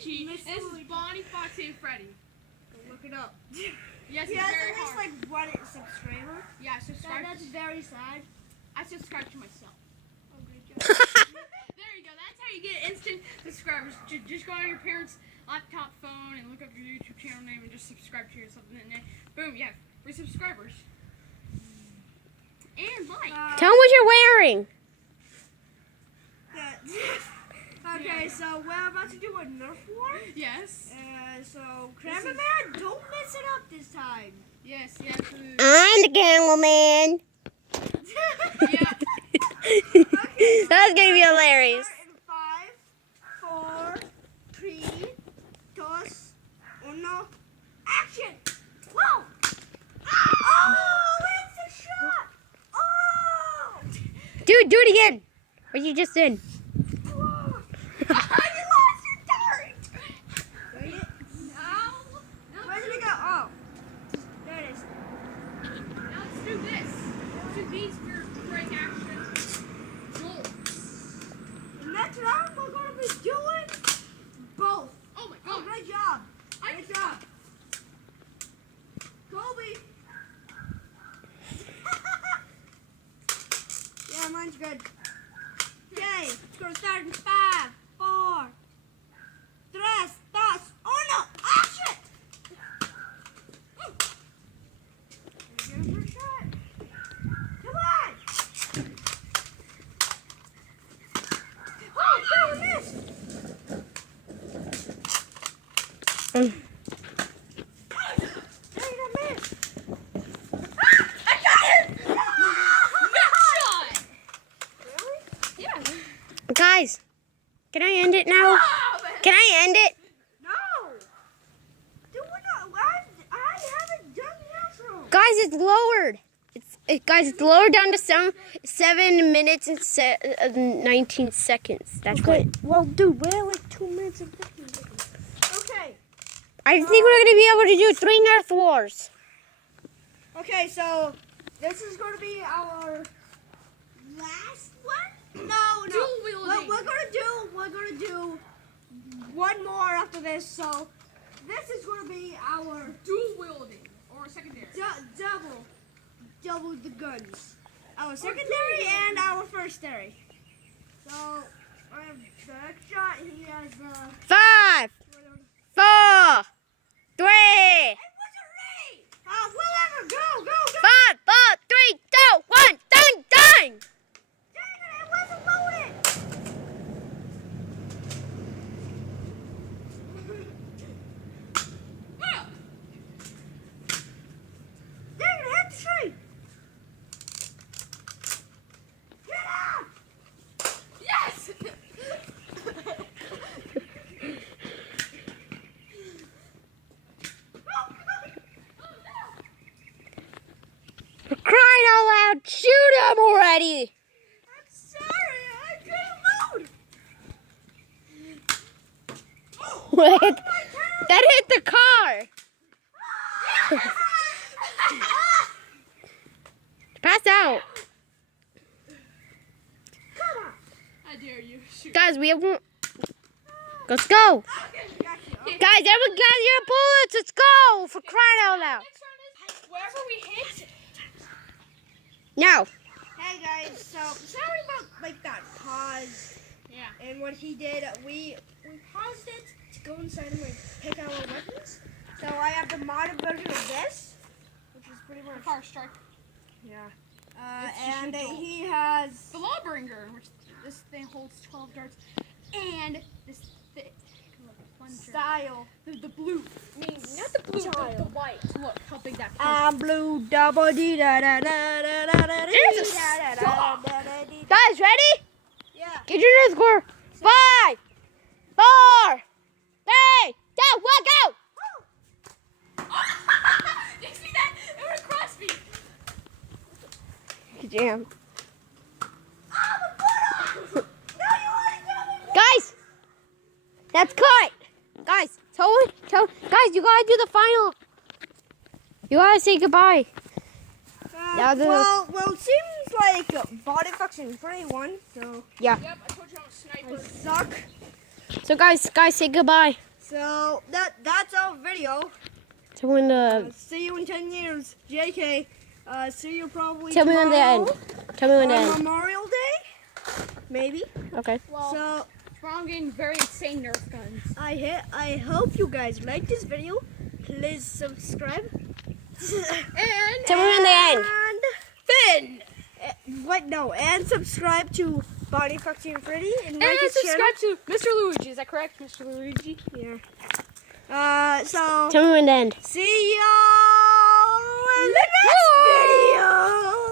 Peachy. And this is Bonnie, Foxy, and Freddy. Go look it up. Yes, he it's has very at least hard. like one subscriber. Yeah, subscribe. That's very sad. I subscribe to myself. Oh, good job. There you go. That's how you get instant subscribers. Just go on your parents' laptop phone and look up your YouTube channel name and just subscribe to yourself. And then, boom, yeah, free subscribers. And like. Tell them what you're wearing. Okay, so we're about to do a Nerf war. Yes. So, Cameraman, don't mess it up this time. Yes, yes. I'm the cameraman. Yeah. Okay, That's gonna be hilarious. In 5, 4, 3, 2, 1, action! Whoa! Oh, it's a shot! Oh! Dude, do it again. What you just did. Whoa. You lost your dart! Wait it. No. Where did it go? Oh, there it is. Now let's do this. Let's do these for break action. Goals. Next round, we're going to be doing both. Oh my Oh, god. great job. Great job. Colby. Yeah, mine's good. Okay, it's going to start in 5, 4, 3, 2, 1, action! Give it a shot. Come on! Oh, no, we missed! Dang, I missed! I got it! Shot. Really? Yeah. Guys, can I end it now? Oh, man. Can I end it? No! Dude, I haven't done the outro. Guys, it's lowered. Guys, it's lowered down to 7 minutes and 19 seconds. That's Okay. what. Well, dude, we're like 2 minutes and 15 seconds. Okay. I think we're gonna be able to do 3 Nerf wars. Okay, so this is going to be our last one? No. Dual wielding. We're gonna do one more after this. So this is going to be our Dual wielding or secondary. double the guns. Our secondary and our firstary. So I have the next shot. He has 5, 4, 3, Hey, what's it ready? Whatever. Go. 5, 4, 3, 2, 1, dang! Dang it, it wasn't loaded. Ah! Dang it, hit the tree. Get out. Yes. For crying out loud, shoot him already! I'm sorry, I couldn't load. What? That hit the car! Pass out. Come on. I dare you. Shoot. Guys, we have one. Let's go! Got you. Guys, everyone got your bullets! Let's go! For crying out loud! Next round is wherever we hit. Now, Hey guys, so sorry about like that pause Yeah. and what he did. We paused it to go inside and like pick our weapons. So I have the modded version of this, which is pretty much Fire strike. yeah. It's just And a duel. he has The Lawbringer, which this thing holds 12 darts, and this thick plunger. style. The blue. I mean, not the blue, the white. Look how big that plunger I'm blue double D da da da da da da There's a da da stop. da da da. guys, ready? Yeah. Get your score. 5, 4, 3, 2, 1, go! Did you see that? It went across me. Jam. Oh, the photo! No, you already got me. Guys, that's cut. Guys, guys, you gotta do the final. You gotta say goodbye. Now the- Well, it seems like Body Function 3-1, so Yeah. Yep, I told you I'm a sniper. I suck. So guys, say goodbye. So that's our video. Tell me when the See you in 10 years. JK. See you probably tell me when the end. Tell me when the on end. Memorial Day. Maybe. Okay. Well, So tomorrow I'm getting very insane Nerf guns. I hope you guys like this video. Please subscribe. And Tell me when the end. And Finn! wait, no, and subscribe to Bonnie, Foxy, and Freddy. And like And his channel. subscribe to Mr. Luigi. Is that correct, Mr. Luigi? Yeah. So Tell me when the end. see y'all in the next video.